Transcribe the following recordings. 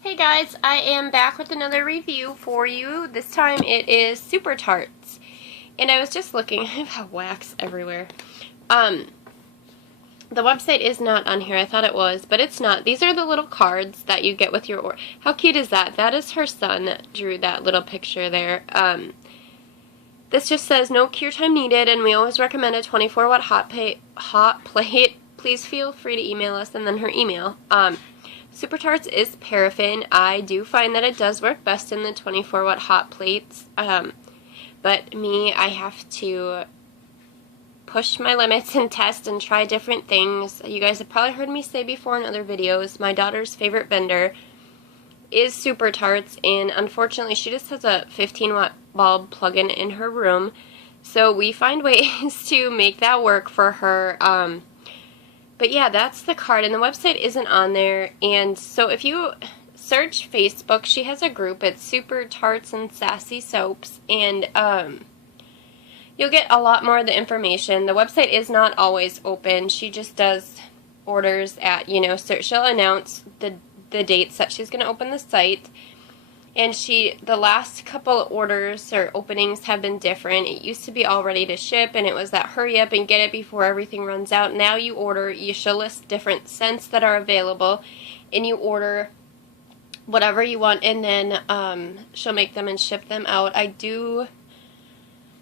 Hey guys, I am back with another review for you. This time it is Super Tarts. And I was just looking, I have wax everywhere. The website is not on here. I thought it was, but it's not. These are the little cards that you get with your order. How cute is that? That is her son that drew that little picture there. This just says no cure time needed, and we always recommend a 24-watt hot plate. Please feel free to email us, and then her email. Super Tarts is paraffin. I do find that it does work best in the 24-watt hot plates. But me, I have to push my limits and test and try different things. You guys have probably heard me say before in other videos, my daughter's favorite vendor is Super Tarts, and unfortunately she just has a 15-watt bulb plug-in in her room. So we find ways to make that work for her. But yeah, that's the card, and the website isn't on there. And so if you search Facebook, she has a group. It's Super Tarts and Sassy Soaps, and you'll get a lot more of the information. The website is not always open. She just does orders at, so she'll announce the dates that she's going to open the site. And the last couple of orders or openings have been different. It used to be all ready to ship, and it was that hurry up and get it before everything runs out. Now you order, she'll list different scents that are available, and you order whatever you want, and then she'll make them and ship them out. I do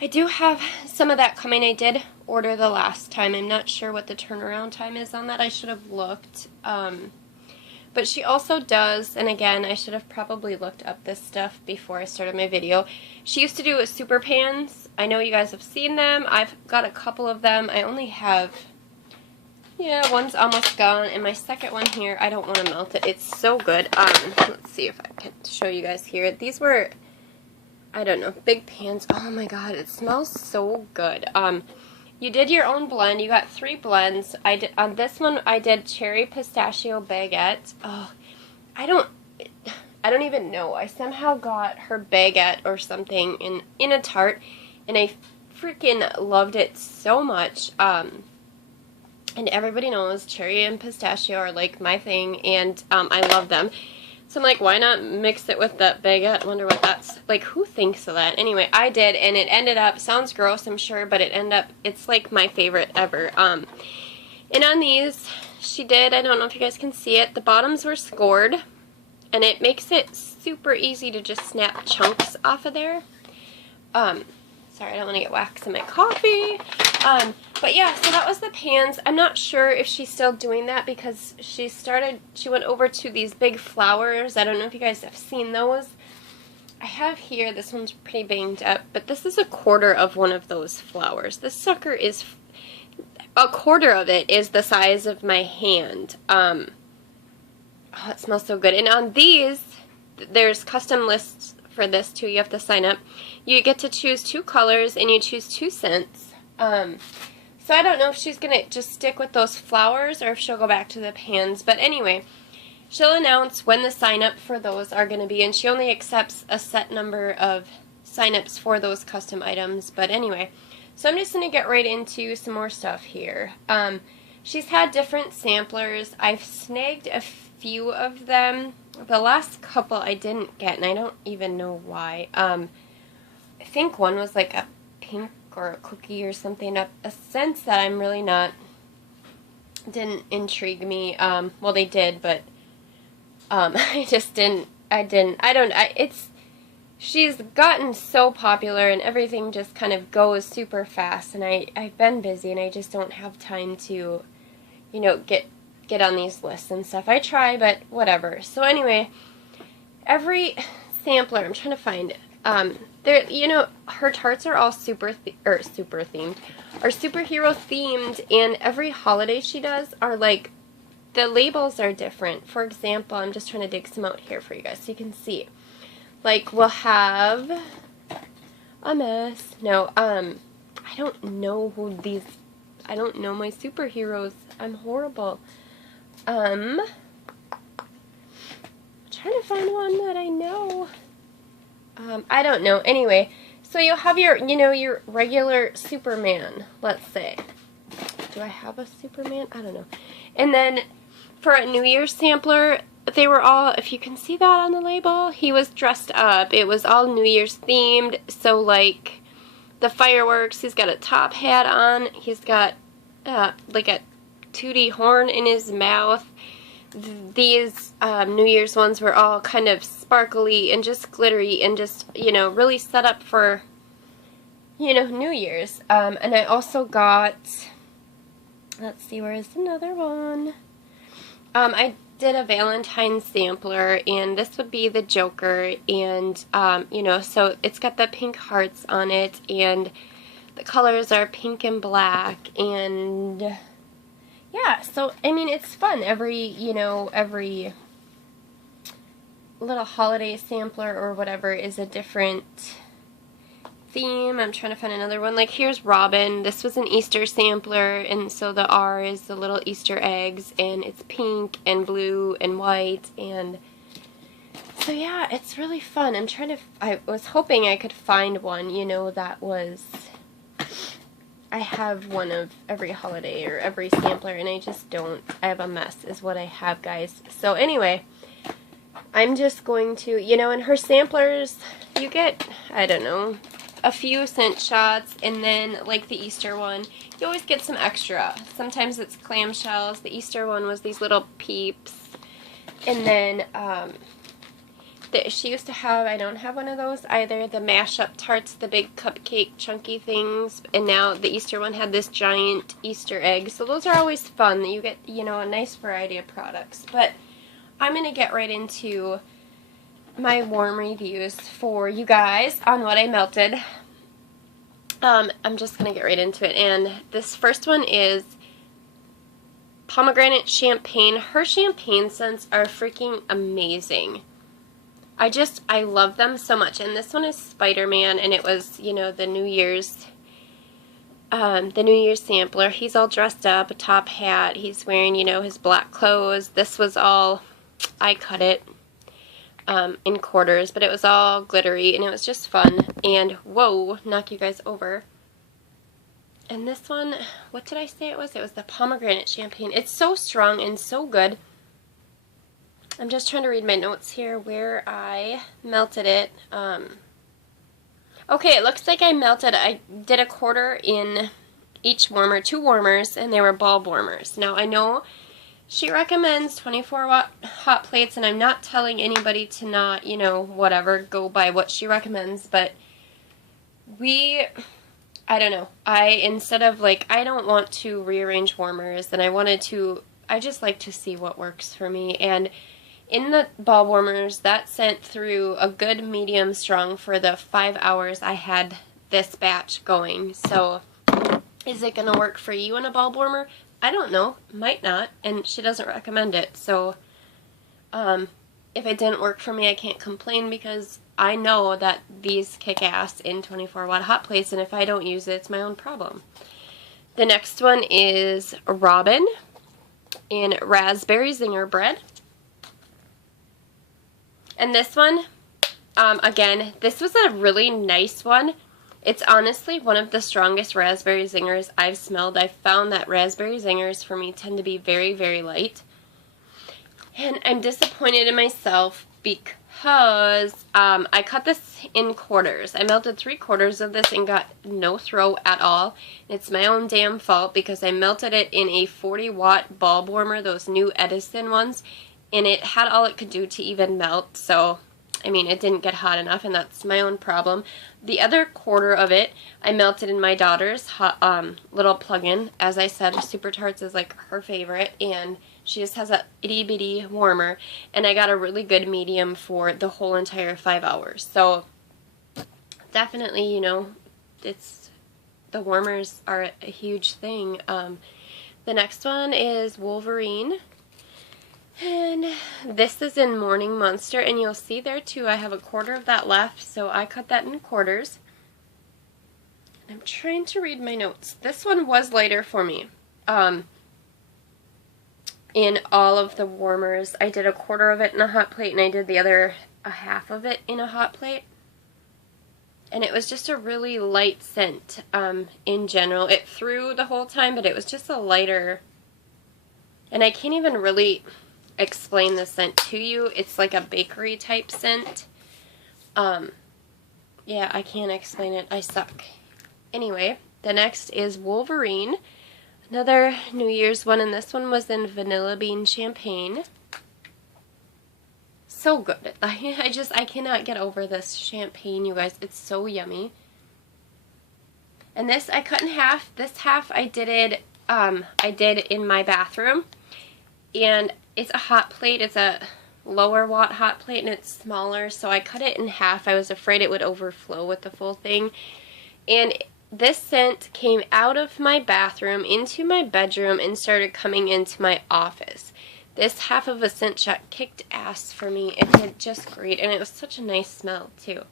have some of that coming. I did order the last time. I'm not sure what the turnaround time is on that. I should have looked. But she also does, and again, I should have probably looked up this stuff before I started my video. She used to do super pans. I know you guys have seen them. I've got a couple of them. I only have, one's almost gone, and my second one here, I don't want to melt it. It's so good. Let's see if I can show you guys here. These were, I don't know, big pans. Oh my god, it smells so good. You did your own blend. You got 3 blends. On this one, I did cherry pistachio baguette. Oh, I don't even know. I somehow got her baguette or something in a tart, and I freaking loved it so much. And everybody knows cherry and pistachio are like my thing, and I love them. So I'm like, why not mix it with that baguette? Wonder what that's like. Who thinks of that? Anyway, I did, and it ended up, sounds gross, I'm sure, but it's like my favorite ever. And on these, she did, I don't know if you guys can see it, the bottoms were scored, and it makes it super easy to just snap chunks off of there. Sorry, I don't want to get wax in my coffee. But yeah, so that was the pans. I'm not sure if she's still doing that because she went over to these big flowers. I don't know if you guys have seen those. I have here, this one's pretty banged up, but this is a quarter of one of those flowers. This sucker is, a quarter of it is the size of my hand. Oh, it smells so good. And on these, there's custom lists for this too. You have to sign up. You get to choose 2 colors, and you choose 2 scents. So I don't know if she's going to just stick with those flowers or if she'll go back to the pans. But anyway, she'll announce when the sign-up for those are going to be, and she only accepts a set number of sign-ups for those custom items. But anyway, so I'm just going to get right into some more stuff here. She's had different samplers. I've snagged a few of them. The last couple I didn't get, and I don't even know why. I think one was like a pink or a cookie or something, a scent that I'm really not, didn't intrigue me. Well, they did, but she's gotten so popular, and everything just kind of goes super fast, and I've been busy, and I just don't have time to, get on these lists and stuff. I try, but whatever. So anyway, every sampler, I'm trying to find it. Her tarts are all superhero themed, and every holiday she does are like, the labels are different. For example, I'm just trying to dig some out here for you guys so you can see. Like, we'll have a mess. No, I don't know I don't know my superheroes. I'm horrible. I'm trying to find one that I know. I don't know. Anyway, so you'll have your, your regular Superman, let's say. Do I have a Superman? I don't know. And then for a New Year's sampler, they were all, if you can see that on the label, he was dressed up. It was all New Year's themed, so like the fireworks, he's got a top hat on, he's got like a tooty horn in his mouth. These New Year's ones were all kind of sparkly and just glittery and just, you know, really set up for, you know, New Year's. And I also got, let's see, where is another one? I did a Valentine's sampler, and this would be the Joker, and, you know, so it's got the pink hearts on it, and the colors are pink and black, and yeah, so, I mean, it's fun. Every little holiday sampler or whatever is a different theme. I'm trying to find another one. Like, here's Robin. This was an Easter sampler, and so the R is the little Easter eggs, and it's pink and blue and white, and so yeah, it's really fun. I was hoping I could find one, you know, that was, I have one of every holiday or every sampler, and I just don't. I have a mess is what I have, guys. So anyway, I'm just going to, you know, in her samplers, you get, I don't know, a few scent shots, and then, like the Easter one, you always get some extra. Sometimes it's clamshells. The Easter one was these little peeps. And then, she used to have, I don't have one of those either, the mashup tarts, the big cupcake chunky things, and now the Easter one had this giant Easter egg. So those are always fun. You get, you know, a nice variety of products. But I'm going to get right into my warm reviews for you guys on what I melted. I'm just going to get right into it, and this first one is pomegranate champagne. Her champagne scents are freaking amazing. I love them so much, and this one is Spider-Man, and it was, you know, the New Year's sampler. He's all dressed up, a top hat, he's wearing, you know, his black clothes. This was all, I cut it in quarters, but it was all glittery, and it was just fun. And whoa, knock you guys over. And this one, what did I say it was? It was the pomegranate champagne. It's so strong and so good. I'm just trying to read my notes here where I melted it. Okay, it looks like I did a quarter in each warmer, 2 warmers, and they were bulb warmers. Now, I know she recommends 24-watt hot plates, and I'm not telling anybody to not, you know, whatever, go by what she recommends, but I don't know, instead of, like, I don't want to rearrange warmers, and I just like to see what works for me, and in the bulb warmers, that sent through a good medium strong for the 5 hours I had this batch going. So, is it going to work for you in a bulb warmer? I don't know. Might not. And she doesn't recommend it. So, if it didn't work for me, I can't complain, because I know that these kick ass in 24-watt hot plates, and if I don't use it, it's my own problem. The next one is Robin in Raspberry Zinger Bread. And this one, again, this was a really nice one. It's honestly one of the strongest raspberry zingers I've smelled. I've found that raspberry zingers for me tend to be very, very light. And I'm disappointed in myself because I cut this in quarters. I melted 3/4 of this and got no throw at all. It's my own damn fault because I melted it in a 40-watt bulb warmer, those new Edison ones, and it had all it could do to even melt. So, I mean, it didn't get hot enough, and that's my own problem. The other quarter of it, I melted in my daughter's little plug-in. As I said, Super Tarts is like her favorite, and she just has a itty-bitty warmer, and I got a really good medium for the whole entire 5 hours. So, definitely, you know, the warmers are a huge thing. The next one is Wolverine. And this is in Morning Monster, and you'll see there too I have a quarter of that left, so I cut that in quarters. I'm trying to read my notes. This one was lighter for me. In all of the warmers, I did a quarter of it in a hot plate, and I did the other half of it in a hot plate. And it was just a really light scent in general. It threw the whole time, but it was just a lighter, and I can't even really explain the scent to you. It's like a bakery type scent. Yeah, I can't explain it. I suck. Anyway, the next is Wolverine. Another New Year's one, and this one was in vanilla bean champagne. So good. I cannot get over this champagne, you guys. It's so yummy. And this I cut in half. This half I did in my bathroom. And it's a hot plate. It's a lower watt hot plate and it's smaller, so I cut it in half. I was afraid it would overflow with the full thing. And this scent came out of my bathroom into my bedroom and started coming into my office. This half of a scent shot kicked ass for me. It did just great, and it was such a nice smell too.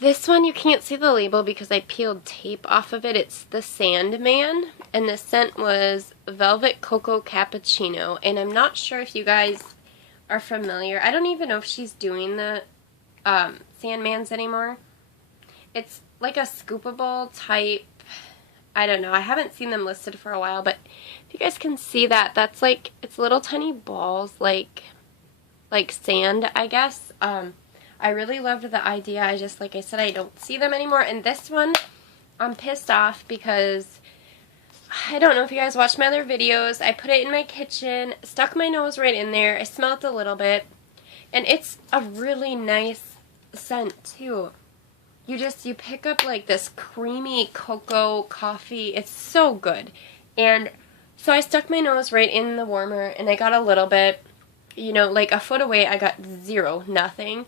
This one you can't see the label because I peeled tape off of it. It's the Sandman, and the scent was Velvet Cocoa Cappuccino, and I'm not sure if you guys are familiar. I don't even know if she's doing the Sandmans anymore. It's like a scoopable type, I don't know, I haven't seen them listed for a while, but if you guys can see that, that's like, it's little tiny balls like sand, I guess. I really loved the idea. I just, like I said, I don't see them anymore. And this one, I'm pissed off because I don't know if you guys watched my other videos. I put it in my kitchen, stuck my nose right in there. I smelled a little bit, and it's a really nice scent too. You pick up like this creamy cocoa coffee. It's so good. And so I stuck my nose right in the warmer, and I got a little bit, you know, like a foot away, I got zero, nothing.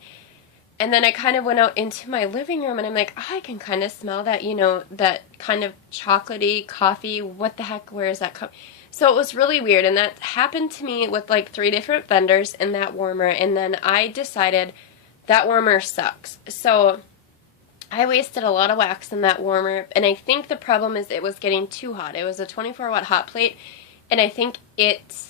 And then I kind of went out into my living room, and I'm like, oh, I can kind of smell that, you know, that kind of chocolatey coffee. What the heck, where is that coming? So it was really weird, and that happened to me with like 3 different vendors in that warmer, and then I decided that warmer sucks. So I wasted a lot of wax in that warmer, and I think the problem is it was getting too hot. It was a 24-watt hot plate, and I think it's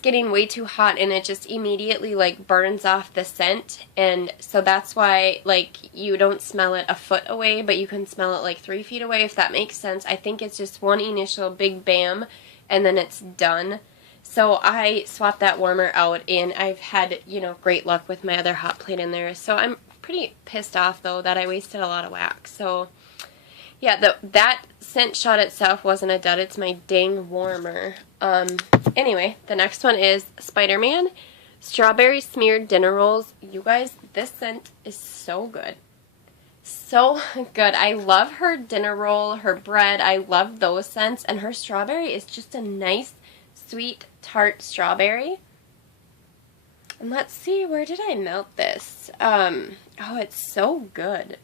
getting way too hot, and it just immediately like burns off the scent. And so that's why like you don't smell it a foot away, but you can smell it like 3 feet away, if that makes sense. I think it's just one initial big bam and then it's done. So I swapped that warmer out, and I've had, you know, great luck with my other hot plate in there. So I'm pretty pissed off though that I wasted a lot of wax. So yeah, that scent shot itself wasn't a dud. It's my dang warmer. Anyway, the next one is Spider-Man Strawberry Smeared Dinner Rolls. You guys, this scent is so good. So good. I love her dinner roll, her bread. I love those scents. And her strawberry is just a nice, sweet, tart strawberry. And let's see, where did I melt this? Oh, it's so good.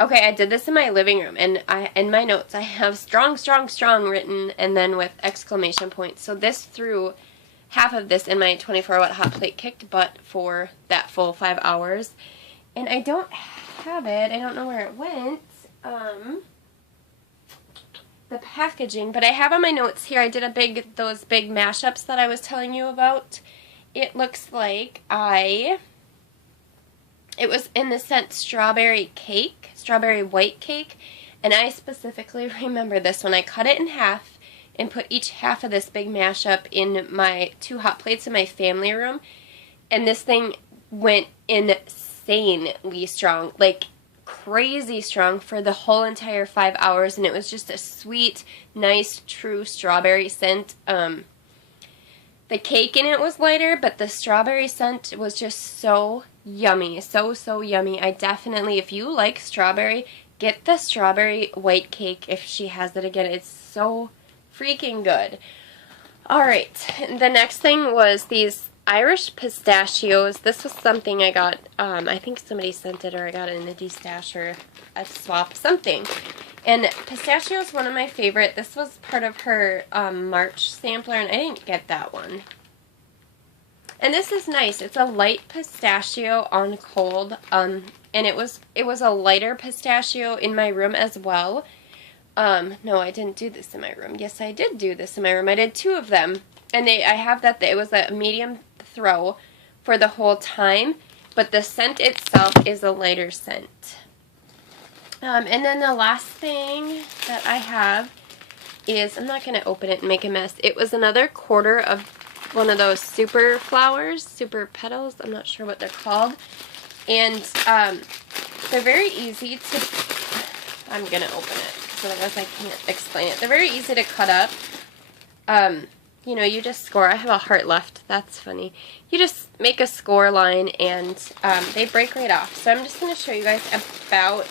Okay, I did this in my living room, and in my notes I have strong, strong, strong written, and then with exclamation points. So this threw half of this in my 24-watt hot plate, kicked butt for that full 5 hours. And I don't have it. I don't know where it went. The packaging, but I have on my notes here. I did those big mashups that I was telling you about. It looks like it was in the scent strawberry cake, strawberry white cake, and I specifically remember this when I cut it in half and put each half of this big mashup in my 2 hot plates in my family room, and this thing went insanely strong, like crazy strong for the whole entire 5 hours, and it was just a sweet, nice, true strawberry scent. The cake in it was lighter, but the strawberry scent was just so yummy. So, so yummy. I definitely, if you like strawberry, get the strawberry white cake if she has it again. It's so freaking good. Alright, the next thing was these Irish pistachios. This was something I got, I think somebody sent it, or I got it in a de-stash or a swap, something. And pistachio is one of my favorite. This was part of her March sampler, and I didn't get that one. And this is nice. It's a light pistachio on cold, and it was a lighter pistachio in my room as well. No, I didn't do this in my room. Yes, I did do this in my room. I did 2 of them, and I have that. It was a medium throw for the whole time, but the scent itself is a lighter scent. And then the last thing that I have is, I'm not going to open it and make a mess. It was another quarter of one of those super flowers, super petals. I'm not sure what they're called. And they're very easy to, I'm going to open it because otherwise I can't explain it. They're very easy to cut up. You know, you just score. I have a heart left. That's funny. You just make a score line and they break right off. So I'm just going to show you guys about,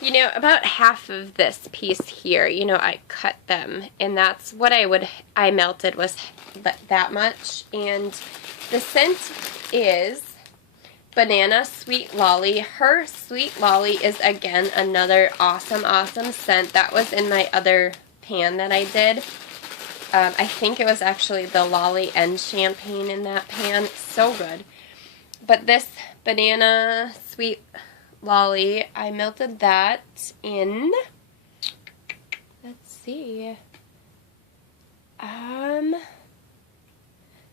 you know, about half of this piece here. You know, I cut them and that's what I melted was that much. And the scent is Banana Sweet Lolly. Her Sweet Lolly is, again, another awesome, awesome scent. That was in my other pan that I did. I think it was actually the Lolly and Champagne in that pan. So good. But this Banana Sweet Lolly, I melted that in, let's see,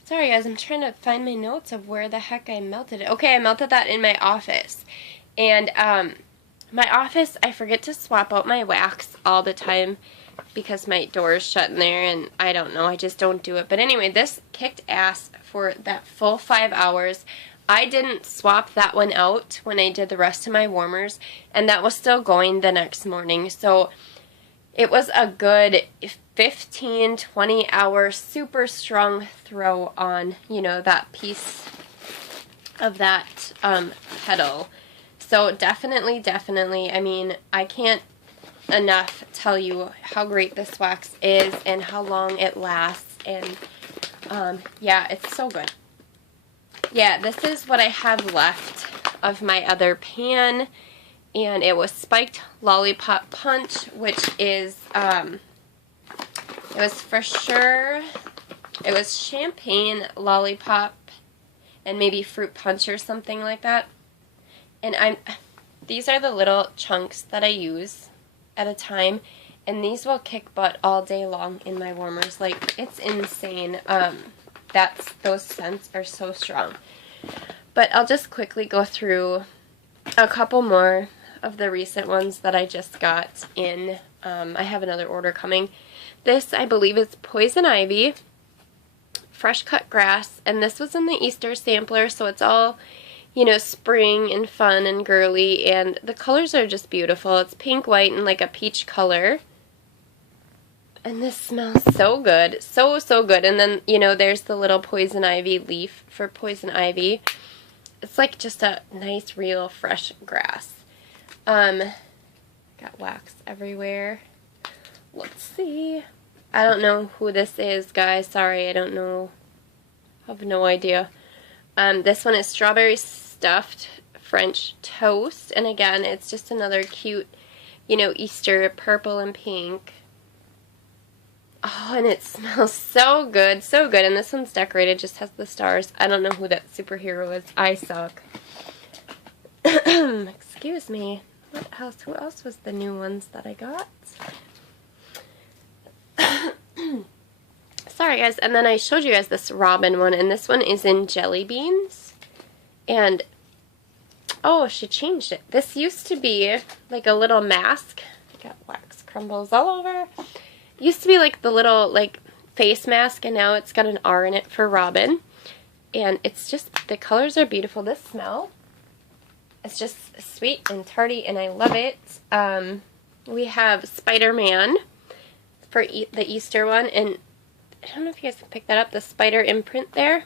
sorry guys, I'm trying to find my notes of where the heck I melted it. Okay, I melted that in my office. And my office, I forget to swap out my wax all the time because my door is shut in there and I don't know, I just don't do it. But anyway, this kicked ass for that full 5 hours. I didn't swap that one out when I did the rest of my warmers, and that was still going the next morning. So it was a good 15, 20 hour super strong throw on, you know, that piece of that petal. So definitely, I mean, I can't enough tell you how great this wax is and how long it lasts. And yeah, it's so good. Yeah, this is what I have left of my other pan, and it was Spiked Lollipop Punch, which is it was for sure, it was champagne lollipop and maybe fruit punch or something like that. And these are the little chunks that I use at a time, and these will kick butt all day long in my warmers. Like, it's insane. Those scents are so strong. But I'll just quickly go through a couple more of the recent ones that I just got in. I have another order coming. This, I believe, is Poison Ivy, Fresh Cut Grass, and this was in the Easter sampler, so it's all, you know, spring and fun and girly, and the colors are just beautiful. It's pink, white, and like a peach color. And this smells so good. So, so good. And then, you know, there's the little Poison Ivy leaf for Poison Ivy. It's like just a nice, real, fresh grass. Got wax everywhere. Let's see. I don't know who this is, guys. Sorry, I don't know. I have no idea. This one is Strawberry Stuffed French Toast. And again, it's just another cute, you know, Easter purple and pink. Oh, and it smells so good, so good. And this one's decorated, just has the stars. I don't know who that superhero is. I suck. Excuse me. What else? Who else was the new ones that I got? Sorry, guys. And then I showed you guys this Robin one, and this one is in jelly beans. And, oh, she changed it. This used to be like a little mask. I got wax crumbles all over. Used to be like the little like face mask, and now it's got an R in it for Robin. And it's just, the colors are beautiful. This smell, it's just sweet and tarty, and I love it. We have Spider-Man for the Easter one, and I don't know if you guys can pick that up, the spider imprint there.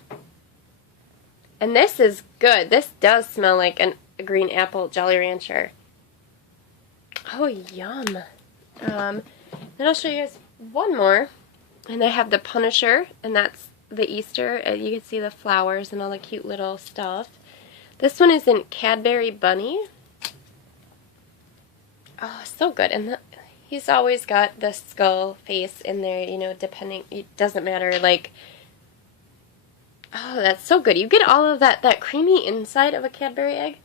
And this is good. This does smell like a green apple Jolly Rancher. Oh, yum. Then I'll show you guys one more. And I have the Punisher, and that's the Easter. You can see the flowers and all the cute little stuff. This one is in Cadbury Bunny. Oh, so good. And he's always got the skull face in there, you know, depending, it doesn't matter, like, oh, that's so good. You get all of that creamy inside of a Cadbury egg.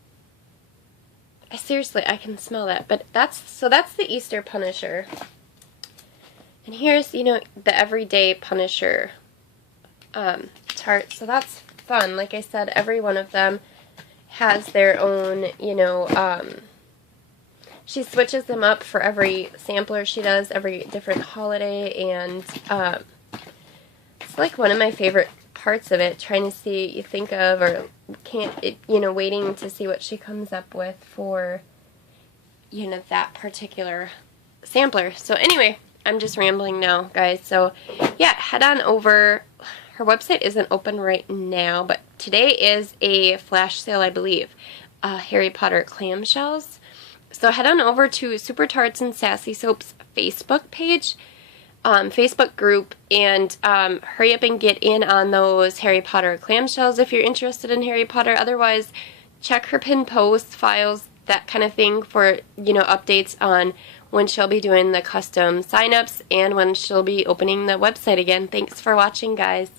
Seriously, I can smell that. But that's the Easter Punisher. And here's, you know, the everyday Punisher tart. So that's fun. Like I said, every one of them has their own, you know, she switches them up for every sampler she does, every different holiday, and It's like one of my favorite parts of it, trying to see you think of or waiting to see what she comes up with for, that particular sampler. So anyway, I'm just rambling now, guys. So yeah, head on over. Her website isn't open right now, but today is a flash sale, I believe. Harry Potter clamshells. So head on over to Super Tarts and Sassy Soap's Facebook page, Facebook group, and hurry up and get in on those Harry Potter clamshells if you're interested in Harry Potter. Otherwise, check her pinned posts, files, that kind of thing for, updates on when she'll be doing the custom signups and when she'll be opening the website again. Thanks for watching, guys.